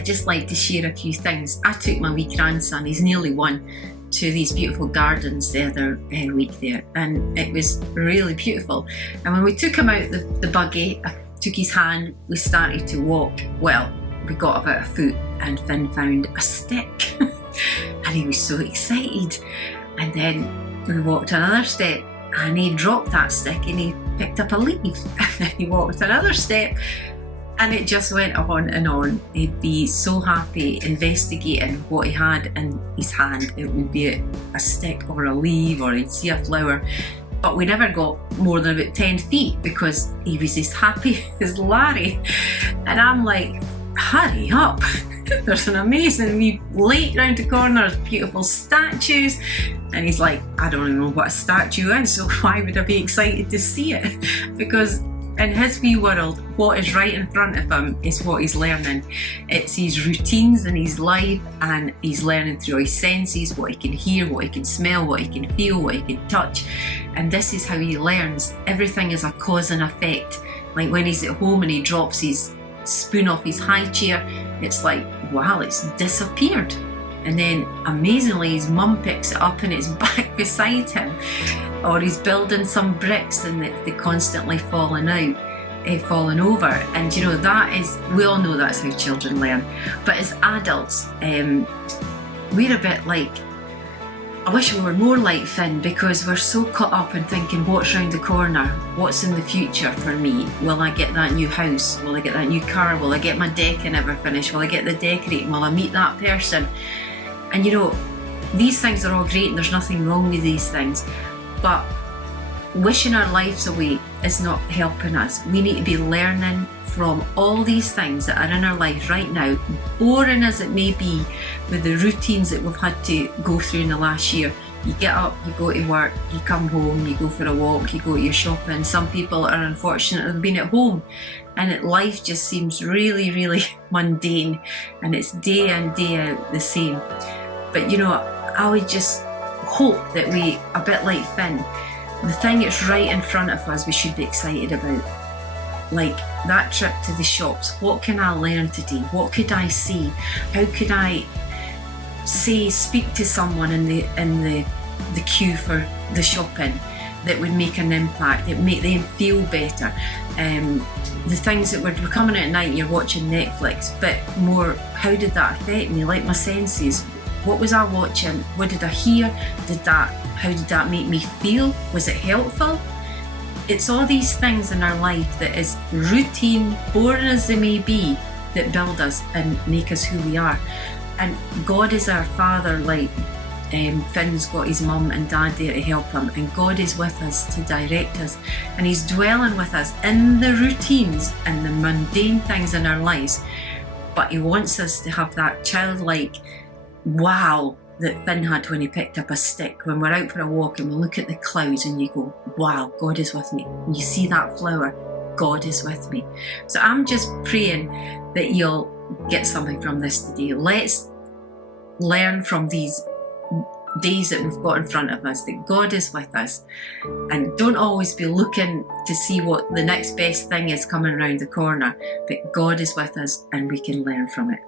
I'd just like to share a few things. I took my wee grandson, he's nearly 1, to these beautiful gardens the other week there, and it was really beautiful. And when we took him out the buggy, I took his hand, we started to walk. Well, we got about a foot and Finn found a stick and he was so excited. And then we walked another step and he dropped that stick and he picked up a leaf. And then he walked another step and it just went on and on. He'd be so happy investigating what he had in his hand. It would be a stick or a leaf, or he'd see a flower. But we never got more than about 10 feet because he was as happy as Larry. And I'm like, hurry up. There's an amazing wee lake round the corner, there's beautiful statues. And he's like, I don't even know what a statue is, so why would I be excited to see it? Because in his wee world, what is right in front of him is what he's learning. It's his routines in his life, and he's learning through his senses, what he can hear, what he can smell, what he can feel, what he can touch. And this is how he learns. Everything is a cause and effect. Like when he's at home and he drops his spoon off his high chair, it's like, wow, it's disappeared. And then amazingly his mum picks it up and it's back beside him. Or he's building some bricks and they're constantly falling over. And you know, that is, we all know that's how children learn. But as adults, we're a bit like, I wish we were more like Finn, because we're so caught up in thinking what's round the corner, what's in the future for me. Will I get that new house? Will I get that new car? Will I get my decking ever finished? Will I get the decorating? Will I meet that person? And you know, these things are all great and there's nothing wrong with these things, but wishing our lives away is not helping us. We need to be learning from all these things that are in our lives right now, boring as it may be, with the routines that we've had to go through in the last year. You get up, you go to work, you come home, you go for a walk, you go to your shopping. Some people are unfortunate, they've been at home and life just seems really, really mundane, and it's day in, day out the same. But you know, I would just hope that we, a bit like Finn, the thing that's right in front of us we should be excited about. Like that trip to the shops, what can I learn today? What could I see? How could I speak to someone in the queue for the shopping that would make an impact, that make them feel better? The things that we're coming out at night and you're watching Netflix, but more, how did that affect me? Like my senses. What was I watching? What did I hear? How did that make me feel? Was it helpful? It's all these things in our life that is routine, boring as they may be, that build us and make us who we are. And God is our Father, like Finn's got his mum and dad there to help him, and God is with us to direct us, and he's dwelling with us in the routines and the mundane things in our lives. But he wants us to have that childlike wow that Finn had when he picked up a stick. When we're out for a walk and we look at the clouds and you go, wow, God is with me. And you see that flower, God is with me. So I'm just praying that you'll get something from this today. Let's learn from these days that we've got in front of us, that God is with us, and don't always be looking to see what the next best thing is coming around the corner, but God is with us and we can learn from it.